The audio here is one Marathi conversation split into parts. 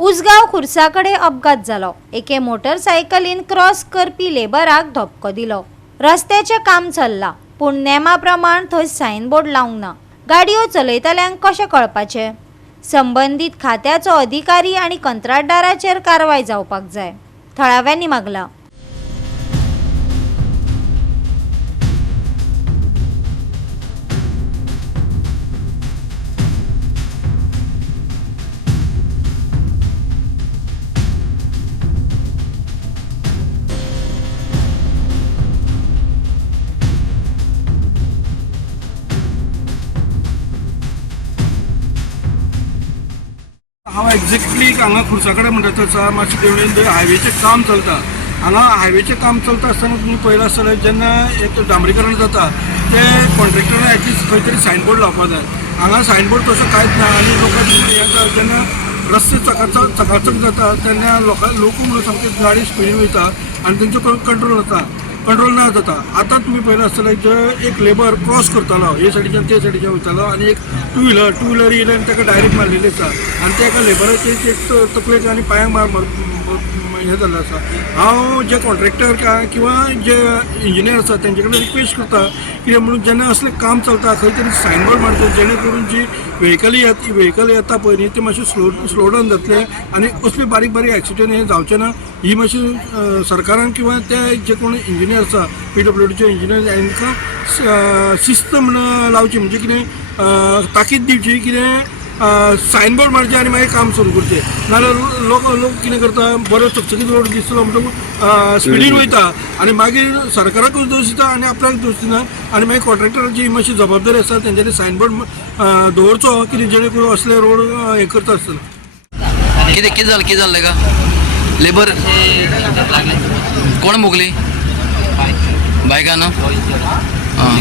उसगांव खुर्सा कडेन अपघात जालो। एके मोटरसायकलीन क्रॉस करपी लेबराक धपको दिलो। रस्त्याचें काम चल्लां पूण नेमा प्रमाण थंय सायनबोर्ड लावंक ना। गाडयो चलयतल्यांक कशें कळपाचें? संबंधीत खात्याचो अधिकारी आनी कंत्राटदाराचेर कारवाय जावपाक जाय, थळाव्यांनी मागला। हांव एक्झॅक्टली हांगा खुर्सा कडेन म्हणटा थंयसर मातशें देवळेन हायवेचें काम चलता। हांगा हायवेचें काम चलता आसतना तुमी पळयलां आसतलें जेन्ना एक डांबरीकरण जाता ते कॉन्ट्रॅक्टरान एटलिस्ट खंय तरी सायनबोर्ड लावपाक जाय। हांगा सायनबोर्ड तसो कांयच ना आनी लोकांची येता जेन्ना रस्ते चकाचक जाता तेन्ना लोक म्हणून सामके गाडी स्पिडीन वयता आनी तेंचो कंट्रोल ना जाता। आतां तुमी पळयलां आसतलें जे एक लेबर क्रॉस करतालो हे सायडीच्यान ते सायडीच्यान वयतालो आनी एक टू व्हिलर येयलें आनी ताका डायरेक्ट मारलेली आसा आनी त्या एका लेबराचे तकलेक आनी पांयांक हें जाल्लें आसा। हांव जे कॉन्ट्रॅक्टर किंवा जे इंजिनियर आसा तेंचे कडेन रिक्वेस्ट करता कित्याक म्हणून जेन्ना असलें काम चलता खंय तरी सायनबोर्ड मारता जेणे करून जी व्हेकल येता पळय न्ही ती मातशी स्लो डावन जातले आनी असले बारीक एक्सिडेंट हे जावचे ना ही मातशी सरकारान किंवा ते जे कोण इंजिनियर आसा PWDचे इंजिनियर हांकां शिस्त म्हण लावची म्हणजे कितें ताकीद दिवची कितें सायनबोर्ड मारचे आनी मागीर काम सुरू करचें नाजाल्यार लोक कितें करता बरो चकचकीत रोड दिसलो म्हणटकूच स्पिडीन वयता आनी मागीर सरकाराकूच दोश दिता आनी आपल्याक दोश दिना आनी मागीर कॉन्ट्रॅक्टराची मातशी जबाबदारी आसा तेंच्यांनी सायनबोर्ड दवरचो कितें जेणे करून असले रोड हे करता आसतना। कितें जालें का लेबर कोण मोगली बायकान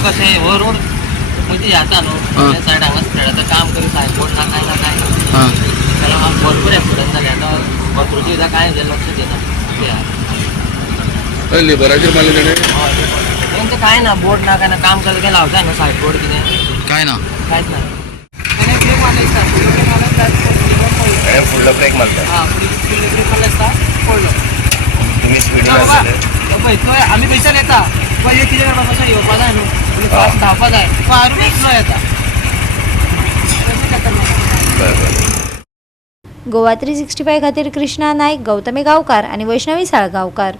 कशें हो रोड म्हणजे येता न्हू सायड हांगा स्प्रेडाचं काम करी सायनबोर्ड ना काय जाल्यार हांव भरपूर एक्सिडंट जाले आतां भरपूर सुद्दां कांय लक्ष दिना लेबराचेर मारले तेणे तेंचं कांय ना बोर्ड ना काय ना काम करता काय लावता न्हू सायड बोर्ड कितें कांय ना कांयच ना फुडलो ब्रेक मारता हां फुडलो ब्रेक मारला आसता पडलो तुम्ही स्पीडीन आसले पळय थंय आमी थंयच्यान येता पळय हे कितें करता तसो येवपा जाय न्हू म्हणजे फास्ट धांवपा जाय फारूय स्लो येता गोवा 365 खातीर कृष्णा नायक, गौतमी गांवकार आनी वैष्णवी साळगांवकार।